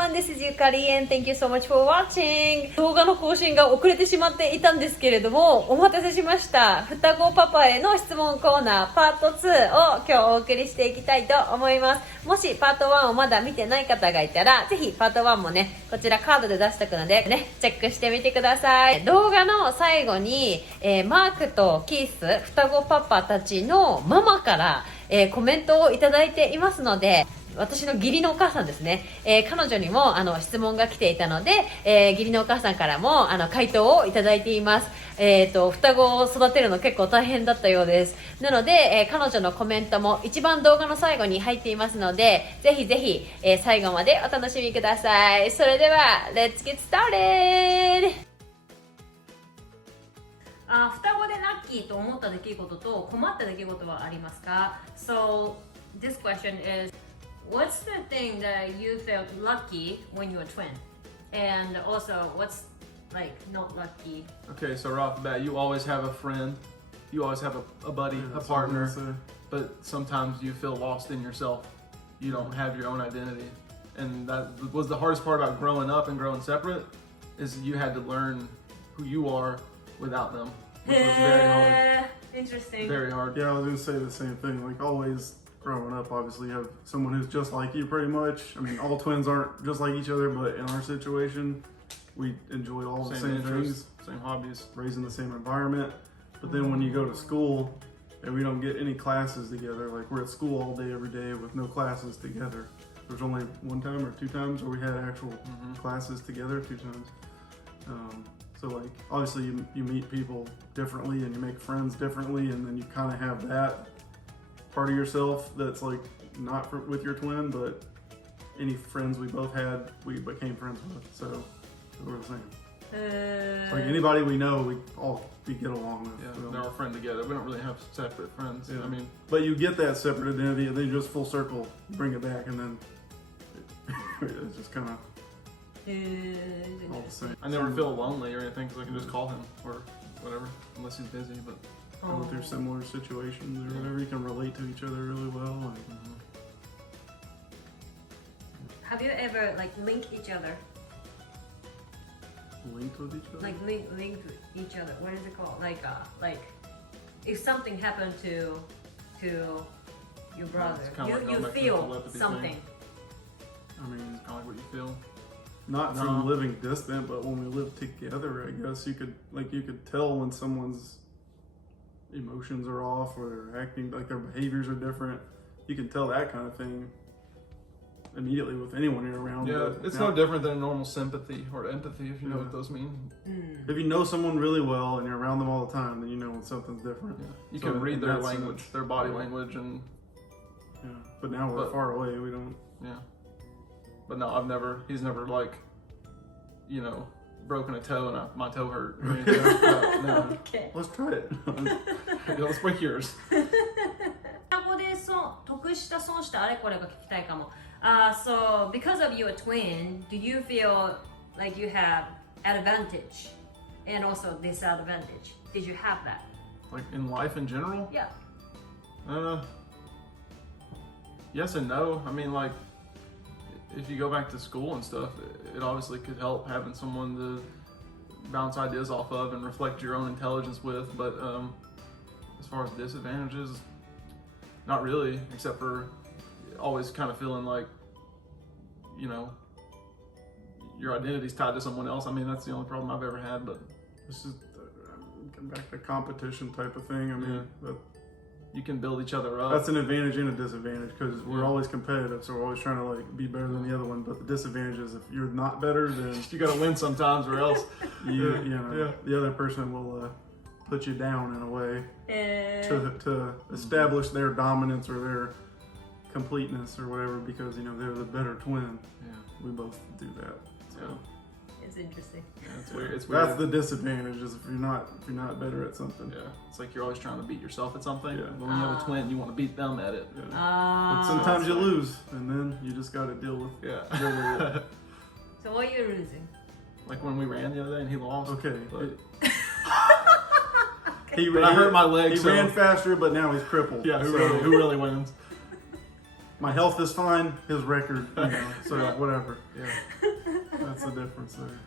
everyone, this is Yukari and thank you so much for watching. 動画の更新が遅れてしまっていたんですけれども、お待たせしました。双子パパへの質問コーナーパート2を今日お送りしていきたいと思います。もしパート1をまだ見てない方がいたら、ぜひパート1もね、こちらカードで出しておくのでね、チェックしてみてください。動画の最後に、マークとキース、双子パパたちのママから、コメントをいただいていますので、私の義理のお母さんですね、彼女にも質問が来ていたので、義理のお母さんからも回答をいただいています。双子を育てるの結構大変だったようです。なので、彼女のコメントも一番動画の最後に入っていますので、ぜひぜひ、最後までお楽しみください。それでは Let's get started! 双子でラッキーと思った出来事と困った出来事はありますか？ So this question is, what's the thing that you felt lucky when you were twin? And also, what's like not lucky? Okay, so right off the bat, you always have a friend, you always have a buddy, a partner, but sometimes you feel lost in yourself. You don't have your own identity. And that was the hardest part about growing up and growing separate, is you had to learn who you are without them, which was very hard. Interesting. Very hard. Yeah, I was gonna say the same thing. Like always growing up, obviously you have someone who's just like you pretty much. I mean, all twins aren't just like each other, but in our situation, we enjoy all the same things, same hobbies, raised in the same environment. But then when you go to school and we don't get any classes together, like we're at school all day, every day with no classes together. There's only one time or two times where we had actual classes together, 2 times. So like, obviously you meet people differently and you make friends differently, and then you kind of have that part of yourself that's like not with your twin, but any friends we both had, we became friends with, so we're the same. Like anybody we know, we get along with. Yeah, they're our friend together. We don't really have separate friends. Yeah. I mean, but you get that separate identity, and then you just full circle bring it back, and then it's just kind of all the same. I never feel lonely or anything because I can just call him or whatever, unless he's busy. But go through similar situations or whatever, you can relate to each other really well. Have you ever like linked each other? Linked with each other? Like linked with each other. What is it called? Like if something happened to your brother, you feel something. I mean, it's kind of like what you feel. Not from living distant, but when we lived together, I guess you could tell when someone's emotions are off or they're acting like their behaviors are different. You can tell that kind of thing immediately with anyone you're around. Yeah, it's no different than a normal sympathy or empathy, if you know what those mean. If you know someone really well and you're around them all the time, then you know when something's different. Yeah. You can read their language, their body language, and but now we're far away. We don't. Yeah. But no, he's never like, broken a toe and my toe hurt or anything. No. Okay. Let's try it. Let's break yours. 双子で得した損したあれこれが聞きたいかも。So because of your twin, do you feel like you have advantage and also disadvantage? Did you have that? Like in life in general? Yeah. Yes and no. I mean, like, if you go back to school and stuff, it obviously could help having someone to bounce ideas off of and reflect your own intelligence with. But as far as disadvantages, not really, except for always kind of feeling like, your identity's tied to someone else. I mean, that's the only problem I've ever had. But this is back to competition type of thing. I mean, you can build each other up. That's an advantage and a disadvantage because we're always competitive, so we're always trying to like be better than the other one. But the disadvantage is if you're not better, then you got to win sometimes, or else the other person will put you down in a way to establish their dominance or their completeness or whatever, because they're the better twin. Yeah, we both do that. So. It's interesting. Yeah, it's weird. It's weird. That's the disadvantage, is if you're not better at something. Yeah, it's like you're always trying to beat yourself at something. Yeah. When you have a twin, you want to beat them at it. Yeah. But sometimes you lose, and then you just got to deal with it. So what are you losing? Like when we ran the other day and he lost. Okay. But I hurt my leg. He ran faster, but now he's crippled. Yeah, who really wins? my health is fine, his record, so whatever. Yeah. That's the difference there.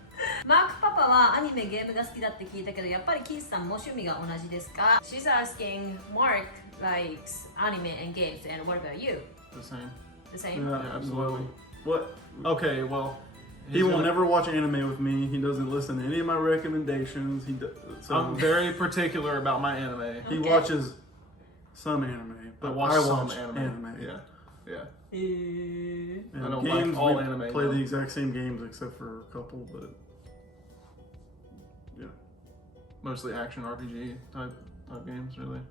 マークパパはアニメゲームが好きだって聞いたけど、やっぱりキースさんも趣味が同じですか？ She's asking Mark likes anime and games, and what about you? The same. The same? Yeah, absolutely. What? Okay, well, He will never watch anime with me. He doesn't listen to any of my recommendations. I'm very particular about my anime. He Okay. watches some anime, but I I watch watch some anime. Yeah. And I don't games, like all we anime, play though. the exact same games except for a couple, but yeah, Mostly action RPG type games, really.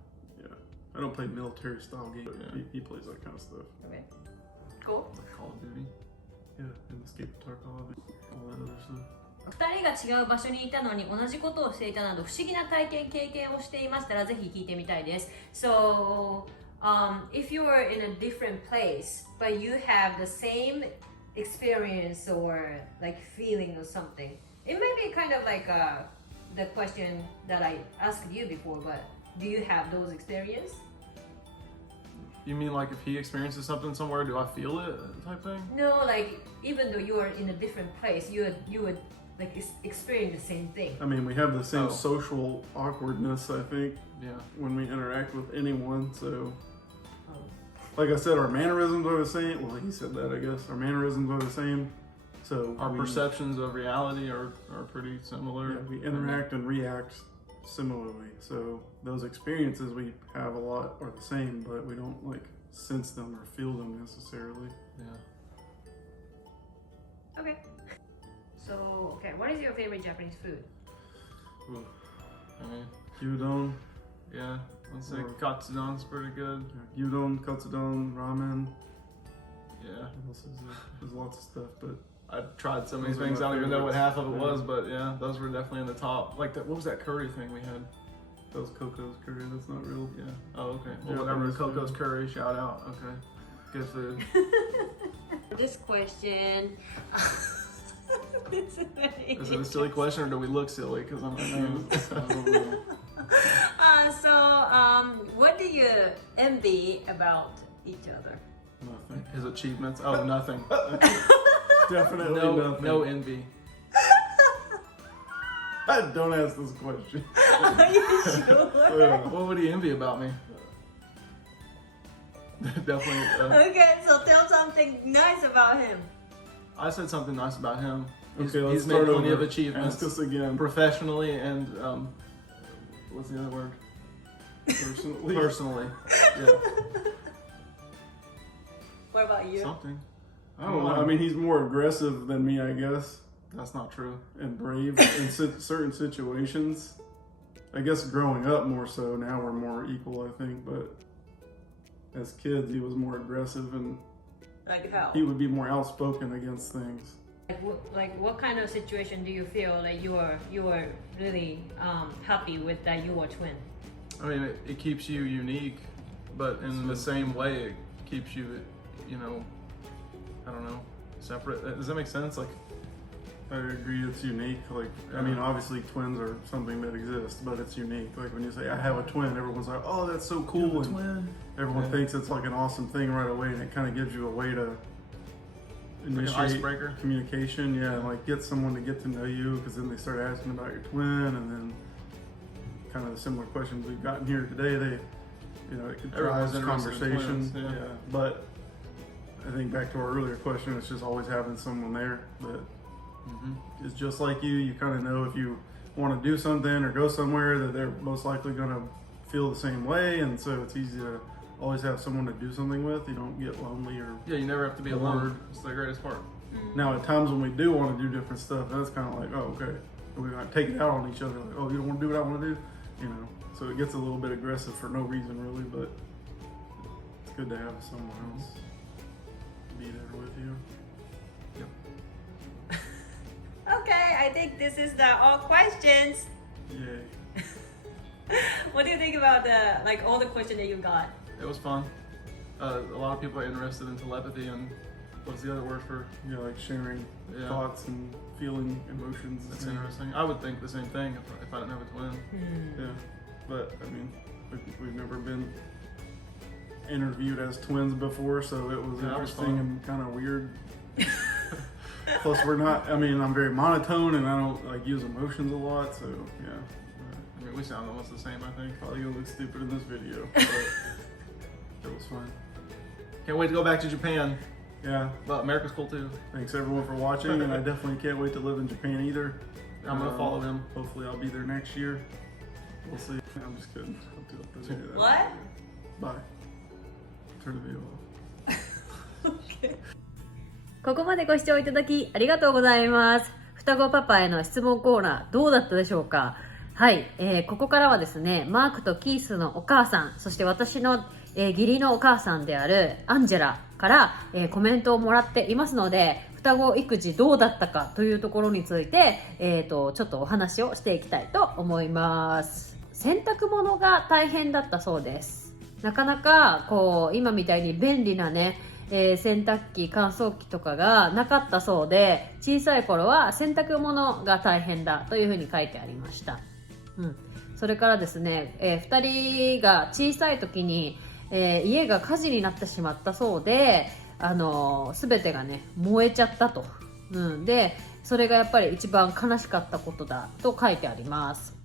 yeah. I don't play military style games. But Yeah. he plays that kind of stuff. Okay. Cool. Like Call of Duty. Yeah, and Escape Tarkov, all that other stuff. 2人が違う場所にいたのに同じことをしていたなど不思議な経験をしていましたらぜひ聞いてみたいです。So, if you are in a different place, but you have the same experience or like feeling or something, it may be kind of like the question that I asked you before, but do you have those experiences? You mean like if he experiences something somewhere, do I feel it type thing? No, like even though you are in a different place, you would like experience the same thing. I mean, we have the same Oh. social awkwardness, I think, Yeah. when we interact with anyone. So, Oh. like I said, our mannerisms are the same. Well, he said that, I guess. Our mannerisms are the same. So Our perceptions of reality are pretty similar. Yeah, we interact and react similarly. So those experiences we have a lot are the same, but we don't like sense them or feel them necessarily. Yeah. Okay. So, okay, what is your favorite Japanese food? Ooh. I mean, Gyudon, yeah. Let's say Or- katsudon's pretty good. gyudon, katsudon, ramen. Yeah. What else is there? There's lots of stuff, but I've tried so many Those are things. my I don't even know what half of it favorites. was, but yeah, those were definitely in the top. Like that. What was that curry thing we had? that was Coco's curry. That's not real. Yeah. Oh, okay. Well, Japanese whatever. Coco's food. curry. Shout out. Okay. Good food. This question. This is very Is it a silly question or do we look silly? Because I'm I don't know. What do you envy about each other? Nothing. his achievements. Oh, nothing. Definitely nothing. No envy. Don't ask this question. Are you sure? What would he envy about me? Definitely. Okay, so tell something nice about him. I said something nice about him. Okay, let's He's made start plenty over. of achievements Ask us again. professionally and what's the other word? Personally. Personally. Yeah. What about you? Something. I don't know. I mean, he's more aggressive than me, I guess, That's not true. and brave in certain situations. I guess growing up more so. Now we're more equal, I think. But as kids, he was more aggressive, and Like how? he would be more outspoken against things. Like what kind of situation do you feel like you are really happy with that you are twin? I mean, it keeps you unique, but in the same way, it keeps you, you know, I don't know, separate. Does that make sense? Like, I agree, it's unique. Like, I mean, obviously twins are something that exists, but it's unique. Like when you say I have a twin, everyone's like, "Oh, that's so cool!" And twin. everyone Yeah. thinks it's like an awesome thing right away, and it kind of gives you a way to Like an initiate icebreaker. communication. Yeah, and like get someone to get to know you, because then they start asking about your twin, and then kind of the similar questions we've gotten here today. They, you know, it could Everyone's drive interested in conversation. twins, yeah. But I think back to our earlier question, it's just always having someone there that Mm-hmm. is just like you. You kind of know if you want to do something or go somewhere that they're most likely going to feel the same way, and so it's easy to always have someone to do something with. You don't get lonely or. Yeah, you never have to be Bored. alone. It's the greatest part. Now at times when we do want to do different stuff, that's kind of like, oh, okay, we might take it out on each other. Like, oh, you don't want to do what I want to do, you know. So it gets a little bit aggressive for no reason really, but it's good to have someone else be there with you. Okay, I think this is the all questions. Yay. What do you think about the like all the questions that you got? It was fun. A lot of people are interested in telepathy and what's the other word for? Yeah, like sharing Yeah. thoughts and feeling emotions. That's interesting. I would think the same thing if I didn't have a twin. Yeah, but I mean, we've never been interviewed as twins before, so it was Yeah, that was interesting fun. and kind of weird. Plus, we're not. I mean, I'm very monotone and I don't like use emotions a lot, so yeah. I mean, we sound almost the same, I think. Probably gonna look stupid in this video, but it was fun. Can't wait to go back to Japan. Yeah. But America's cool too. Thanks everyone for watching, and I definitely can't wait to live in Japan either. I'm gonna follow him. Hopefully, I'll be there next year. We'll see. I'm just kidding. Don't do that. What? Bye. Turn the video off. ここまでご視聴いただきありがとうございます。双子パパへの質問コーナーどうだったでしょうか。はい、ここからはですね、マークとキースのお母さん、そして私の、義理のお母さんであるアンジェラから、コメントをもらっていますので、双子育児どうだったかというところについて、ちょっとお話をしていきたいと思います。洗濯物が大変だったそうです。なかなかこう今みたいに便利なね、洗濯機、乾燥機とかがなかったそうで、小さい頃は洗濯物が大変だというふうに書いてありました。それからですね、2人が小さい時に、家が火事になってしまったそうで、全てがね燃えちゃったと、でそれがやっぱり一番悲しかったことだと書いてあります。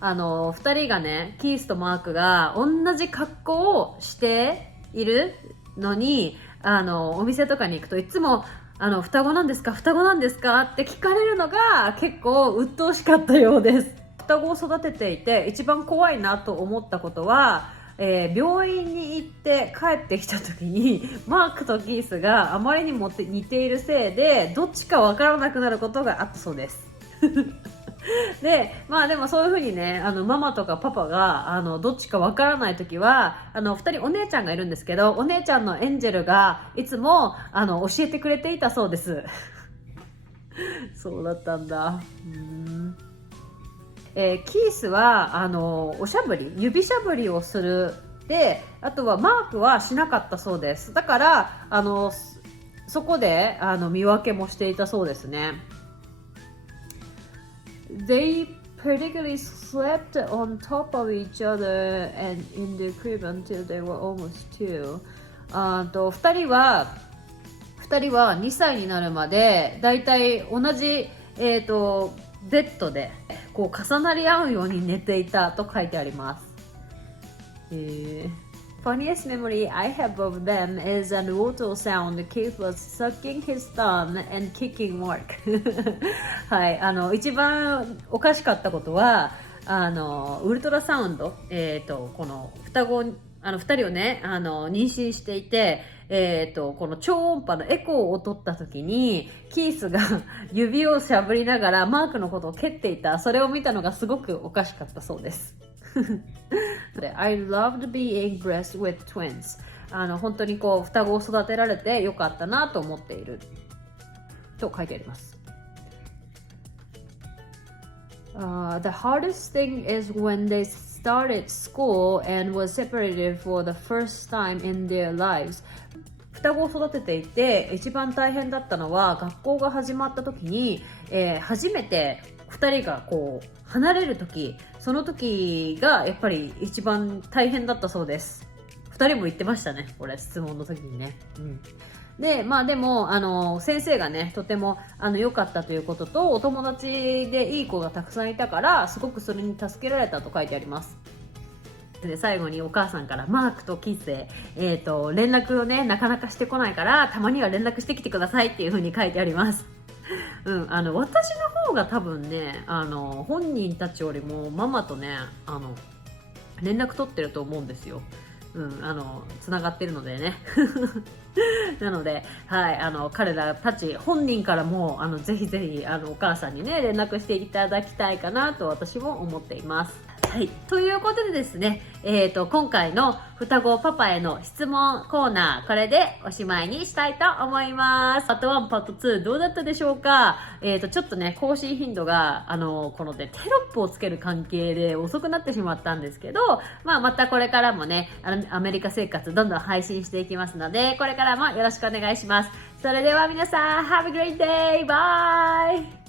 2人がね、キースとマークが同じ格好をしているのに、お店とかに行くといつも双子なんですか双子なんですかって聞かれるのが結構鬱陶しかったようです。双子を育てていて一番怖いなと思ったことは、病院に行って帰ってきた時にマークとキースがあまりにも似ているせいでどっちか分からなくなることがあったそうですでもそういう風にね、ママとかパパがどっちか分からない時は2人お姉ちゃんがいるんですけど、お姉ちゃんのエンジェルがいつも教えてくれていたそうですそうだったんだ。キースはおしゃぶり、指しゃぶりをする。で、あとはマークはしなかったそうです。だからそこで見分けもしていたそうですね。They practically slept on top of each other and in the crib until they were almost two. 2人は2歳になるまでだいたい同じ、ベッドでこう重なり合うように寝ていたと書いてあります。Funniest memory I have of them is an auto sound. Keith was sucking his thumb and kicking Mark はい、一番おかしかったことはウルトラサウンド、この双子2人をね妊娠していて、この超音波のエコーを取った時にキースが指をしゃぶりながらマークのことを蹴っていた。それを見たのがすごくおかしかったそうですI loved being blessed with twins. 本当にこう双子を育てられてよかったなと思っていると書いてあります。The hardest thing is when they started school and was separated for the first time in their lives. 双子を育てていて一番大変だったのは学校が始まった時に、初めて2人がこう離れる時、その時がやっぱり一番大変だったそうです。2人も言ってましたね、これ質問の時にね。でも先生がねとても良かったということと、お友達でいい子がたくさんいたからすごくそれに助けられたと書いてあります。で最後にお母さんからマークとキースへ、連絡をねなかなかしてこないからたまには連絡してきてくださいっていう風に書いてあります。私の方が多分ね本人たちよりもママとね連絡取ってると思うんですよ。つながってるのでねなので、はい、彼らたち本人からもぜひぜひお母さんにね連絡していただきたいかなと私も思っています。はい、ということでですね、今回の双子パパへの質問コーナー、これでおしまいにしたいと思います。パート1、パート2どうだったでしょうか。ちょっとね更新頻度がこのねテロップをつける関係で遅くなってしまったんですけど、またこれからもねアメリカ生活どんどん配信していきますので、これからもよろしくお願いします。それでは皆さん Have a great day! Bye!